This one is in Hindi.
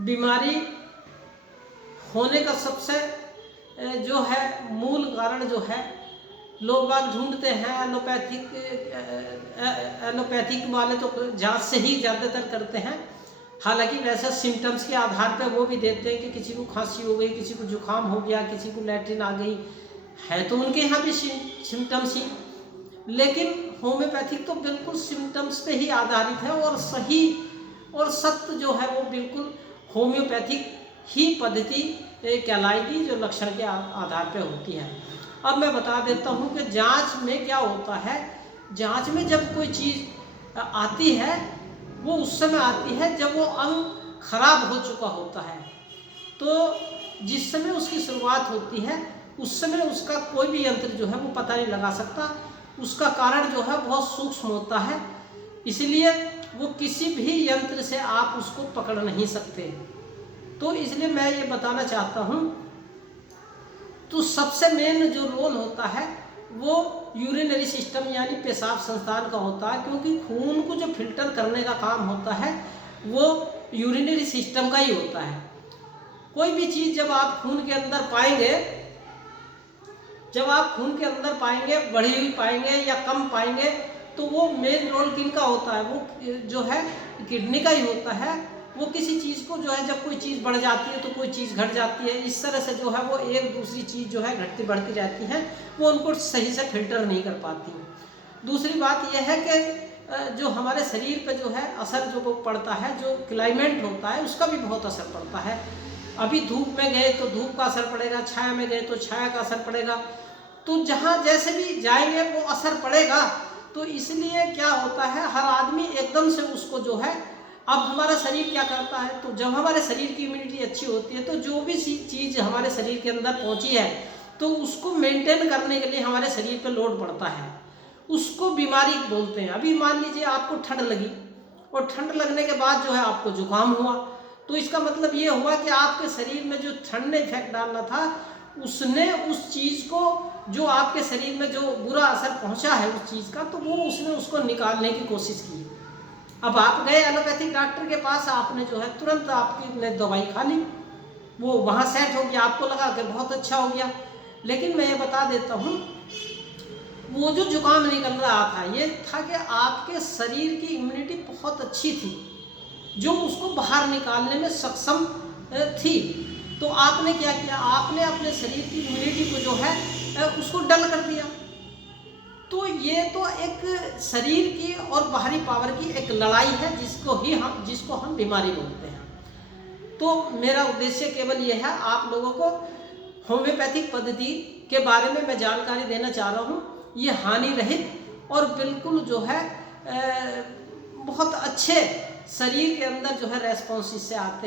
बीमारी होने का सबसे जो है मूल कारण जो है, लोग बाग ढूंढते हैं एलोपैथिक वाले तो जांच से ही ज़्यादातर करते हैं। हालांकि वैसे सिम्टम्स के आधार पर वो भी देते हैं कि किसी को खांसी हो गई, किसी को जुकाम हो गया, किसी को लैट्रिन आ गई है, तो उनके यहाँ भी सिम्टम्स ही। लेकिन होम्योपैथिक तो बिल्कुल सिम्टम्स पे ही आधारित है और सही और सत्य जो है वो बिल्कुल होम्योपैथिक ही पद्धति कहलाएगी, जो लक्षण के आधार पे होती है। अब मैं बता देता हूँ कि जांच में क्या होता है। जांच में जब कोई चीज़ आती है वो उस समय आती है जब वो अंग खराब हो चुका होता है। तो जिस समय उसकी शुरुआत होती है उस समय उसका कोई भी यंत्र जो है वो पता नहीं लगा सकता। उसका कारण जो है बहुत सूक्ष्म होता है, इसलिए वो किसी भी यंत्र से आप उसको पकड़ नहीं सकते। तो इसलिए मैं ये बताना चाहता हूँ, तो सबसे मेन जो रोल होता है वो यूरिनरी सिस्टम यानी पेशाब संस्थान का होता है, क्योंकि खून को जो फिल्टर करने का काम होता है वो यूरिनरी सिस्टम का ही होता है। कोई भी चीज़ जब आप खून के अंदर पाएंगे, बढ़ी हुई पाएंगे या कम पाएंगे, तो वो मेन रोल किनका होता है, वो जो है किडनी का ही होता है। वो किसी चीज़ को जो है, जब कोई चीज़ बढ़ जाती है तो कोई चीज़ घट जाती है, इस तरह से जो है वो एक दूसरी चीज़ जो है घटती बढ़ती रहती है, वो उनको सही से फिल्टर नहीं कर पाती। दूसरी बात यह है कि जो हमारे शरीर पे जो है असर जो पड़ता है, जो क्लाइमेट होता है उसका भी बहुत असर पड़ता है। अभी धूप में गए तो धूप का असर पड़ेगा, छाया में गए तो छाया का असर पड़ेगा, तो जहाँ जैसे भी जाएंगे वो असर पड़ेगा। तो इसलिए क्या होता है, हर आदमी एकदम से उसको जो है, अब हमारा शरीर क्या करता है, तो जब हमारे शरीर की इम्यूनिटी अच्छी होती है तो जो भी चीज़ हमारे शरीर के अंदर पहुंची है तो उसको मेंटेन करने के लिए हमारे शरीर पे लोड पड़ता है, उसको बीमारी बोलते हैं। अभी मान लीजिए आपको ठंड लगी और ठंड लगने के बाद जो है आपको जुकाम हुआ, तो इसका मतलब ये हुआ कि आपके शरीर में जो ठंड ने इफेक्ट डालना था उसने उस चीज़ को, जो आपके शरीर में जो बुरा असर पहुंचा है उस चीज़ का, तो वो उसने उसको निकालने की कोशिश की। अब आप गए एलोपैथिक डॉक्टर के पास, आपने जो है तुरंत आपकी ने दवाई खा ली, वो वहाँ सेट हो गया, आपको लगा कि बहुत अच्छा हो गया। लेकिन मैं ये बता देता हूँ, वो जो जुकाम निकल रहा था ये था कि आपके शरीर की इम्यूनिटी बहुत अच्छी थी जो उसको बाहर निकालने में सक्षम थी। तो आपने क्या किया, आपने अपने शरीर की इम्यूनिटी को जो है उसको डल कर दिया। तो ये तो एक शरीर की और बाहरी पावर की एक लड़ाई है, जिसको हम बीमारी बोलते हैं। तो मेरा उद्देश्य केवल ये है, आप लोगों को होम्योपैथिक पद्धति के बारे में मैं जानकारी देना चाह रहा हूँ। ये हानि रहित और बिल्कुल जो है बहुत अच्छे शरीर के अंदर जो है रेस्पॉन्स इससे आते हैं।